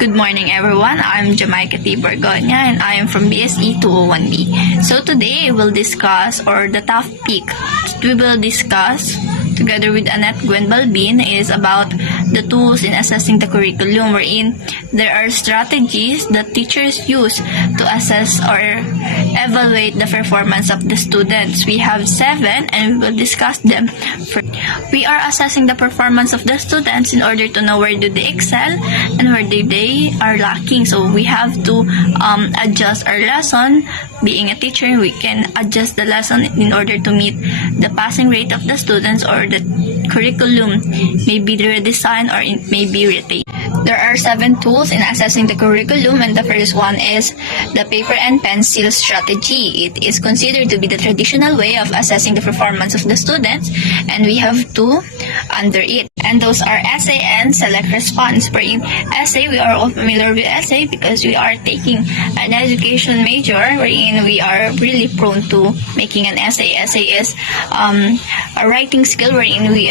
Good morning, everyone. I'm Jamaica T. Borgonia, and I am from BSE 201B. So today, we'll discuss, or the topic we will discuss together with Annette Gwen Balbin is about the tools in assessing the curriculum, wherein there are strategies that teachers use to assess or evaluate the performance of the students. We have 7 and we will discuss them. We are assessing the performance of the students in order to know where do they excel and where do they are lacking. So we have to adjust our lesson. Being a teacher, we can adjust the lesson in order to meet the passing rate of the students, or the curriculum may be redesigned or it may be retained. There are 7 tools in assessing the curriculum, and the first one is the paper and pencil strategy. It is considered to be the traditional way of assessing the performance of the students, and we have 2 under it. And those are essay and select response. For in essay, we are all familiar with essay because we are taking an education major wherein we are really prone to making an essay. Essay is a writing skill wherein we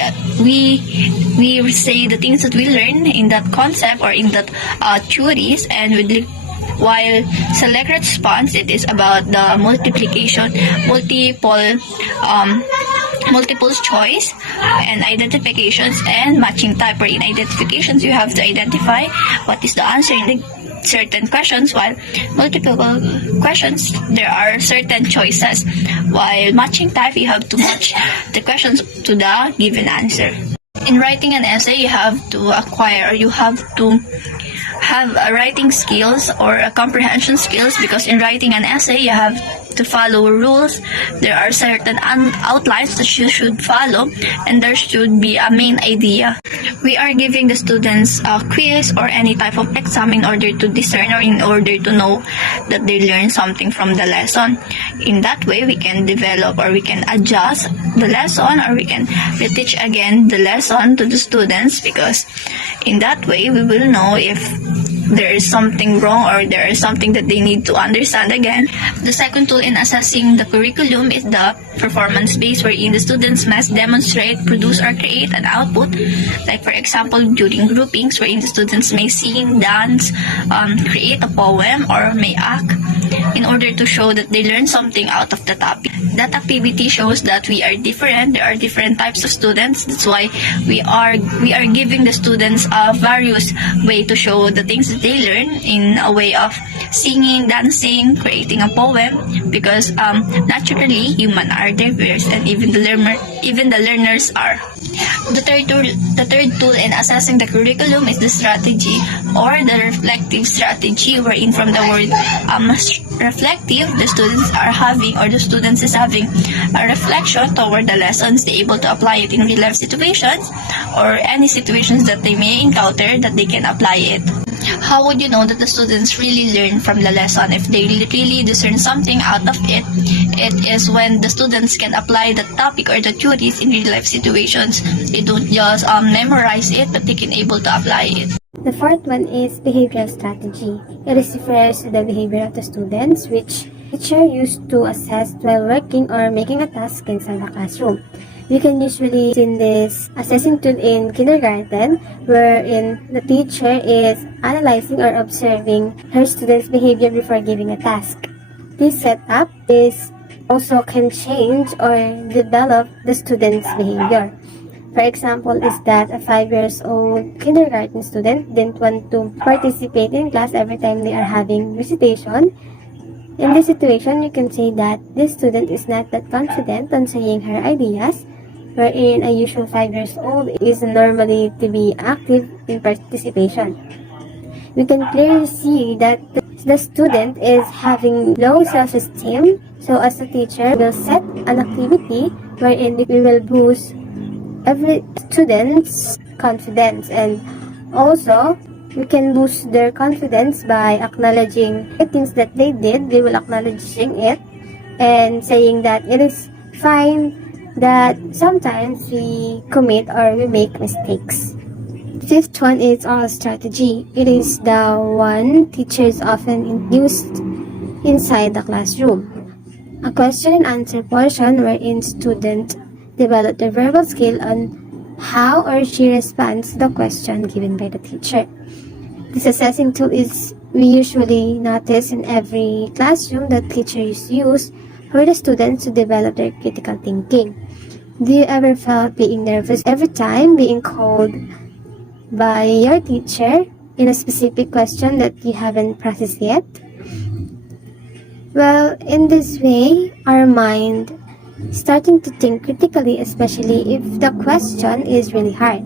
say the things that we learn in that concept or in that theories, and while select response, it is about the multiple choice and identifications and matching type. In identifications, you have to identify what is the answer in the certain questions, while multiple questions, there are certain choices. While matching type, you have to match the questions to the given answer. In writing an essay, you have to acquire, or you have to have a writing skills or a comprehension skills, because in writing an essay, you have to follow rules. There are certain outlines that you should follow, and there should be a main idea. We are giving the students a quiz or any type of exam in order to discern or in order to know that they learn something from the lesson. In that way, we can develop or we can adjust the lesson, or we can teach again the lesson to the students, because in that way, we will know if there is something wrong or there is something that they need to understand again. The second tool in assessing the curriculum is the performance base, wherein the students must demonstrate, produce, or create an output. Like for example, during groupings, wherein the students may sing, dance, create a poem, or may act in order to show that they learn something out of the topic. That activity shows that we are different. There are different types of students. That's why we are giving the students a various way to show the things that they learn, in a way of singing, dancing, creating a poem, because naturally human are diverse, and even the learners are. The third tool in assessing the curriculum is the strategy or the reflective strategy, wherein from the word reflective, the students is having a reflection toward the lessons. They're able to apply it in real life situations or any situations that they may encounter, that they can apply it. How would you know that the students really learn from the lesson? If they really discern something out of it, it is when the students can apply the topic or the theories in real life situations. They don't just memorize it, but they can able to apply it. The fourth one is behavioral strategy. It refers to the behavior of the students, which teacher used to assess while working or making a task inside the classroom. We can usually see this assessing tool in kindergarten, wherein the teacher is analyzing or observing her students' behavior before giving a task. This setup also can change or develop the student's behavior. For example, is that a 5-year-old kindergarten student didn't want to participate in class every time they are having recitation. In this situation, you can say that this student is not that confident on saying her ideas, wherein a usual 5-year-old is normally to be active in participation. We can clearly see that the student is having low self-esteem, so as a teacher, we will set an activity wherein we will boost every student's confidence, and also we can boost their confidence by acknowledging the things that they did. They will acknowledging it and saying that it is fine that sometimes we commit or we make mistakes. Fifth one is oral strategy. It is the one teachers often used inside the classroom. A question and answer portion wherein student develop the verbal skill on how or she responds to the question given by the teacher. This assessing tool is we usually notice in every classroom that teachers use for the students to develop their critical thinking. Do you ever felt being nervous every time being called by your teacher in a specific question that you haven't practiced yet? Well, in this way, our mind starting to think critically, especially if the question is really hard.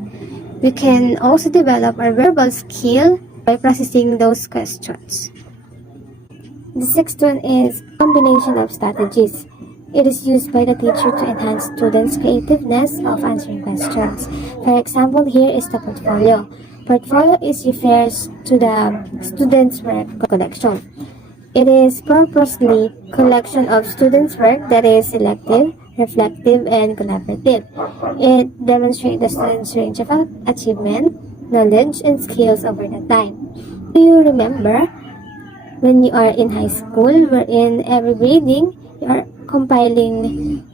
We can also develop our verbal skill by processing those questions. The sixth one is combination of strategies. It is used by the teacher to enhance students' creativeness of answering questions. For example, here is the portfolio. Portfolio is refers to the students' work collection. It is purposely collection of students' work that is selective, reflective, and collaborative. It demonstrates the students' range of achievement, knowledge, and skills over the time. Do you remember when you are in high school, wherein every grading, you are compiling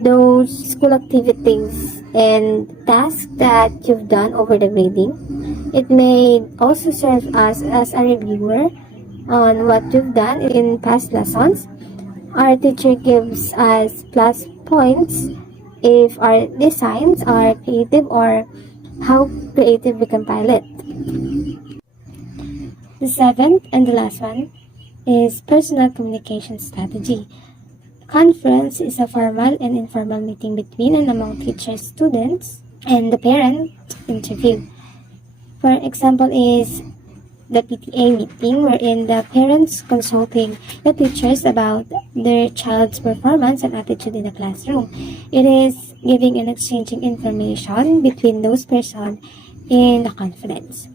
those school activities and tasks that you've done over the grading? It may also serve us as a reviewer on what you've done in past lessons. Our teacher gives us plus points if our designs are creative or how creative we compile it. The seventh and the last one is personal communication strategy. Conference is a formal and informal meeting between and among teachers, students, and the parent interview. For example is the PTA meeting wherein the parents consulting the teachers about their child's performance and attitude in the classroom. It is giving and exchanging information between those persons in the conference.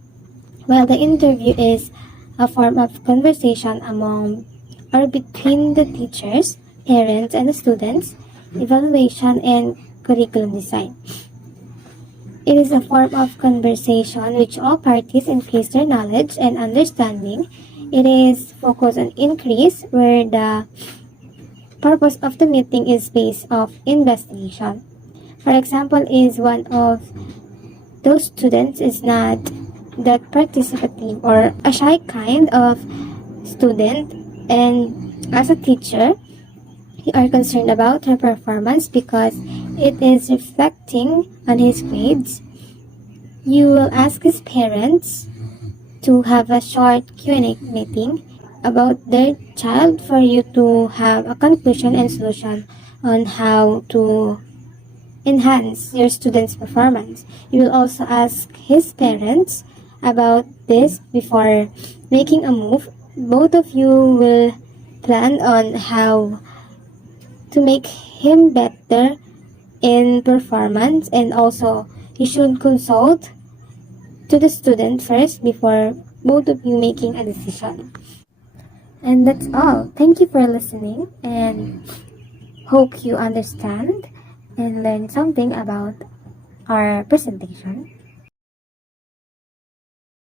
While the interview is a form of conversation among or between the teachers, parents, and the students, evaluation and curriculum design. It is a form of conversation which all parties increase their knowledge and understanding. It is focused on increase where the purpose of the meeting is based off investigation. For example, is one of those students is not that participative or a shy kind of student, and as a teacher, you are concerned about her performance because it is reflecting on his grades. You will ask his parents to have a short Q&A meeting about their child for you to have a conclusion and solution on how to enhance your student's performance. You will also ask his parents about this before making a move. Both of you will plan on how to make him better in performance, and also you should consult to the student first before both of you making a decision. And that's all. Thank you for listening and hope you understand and learn something about our presentation.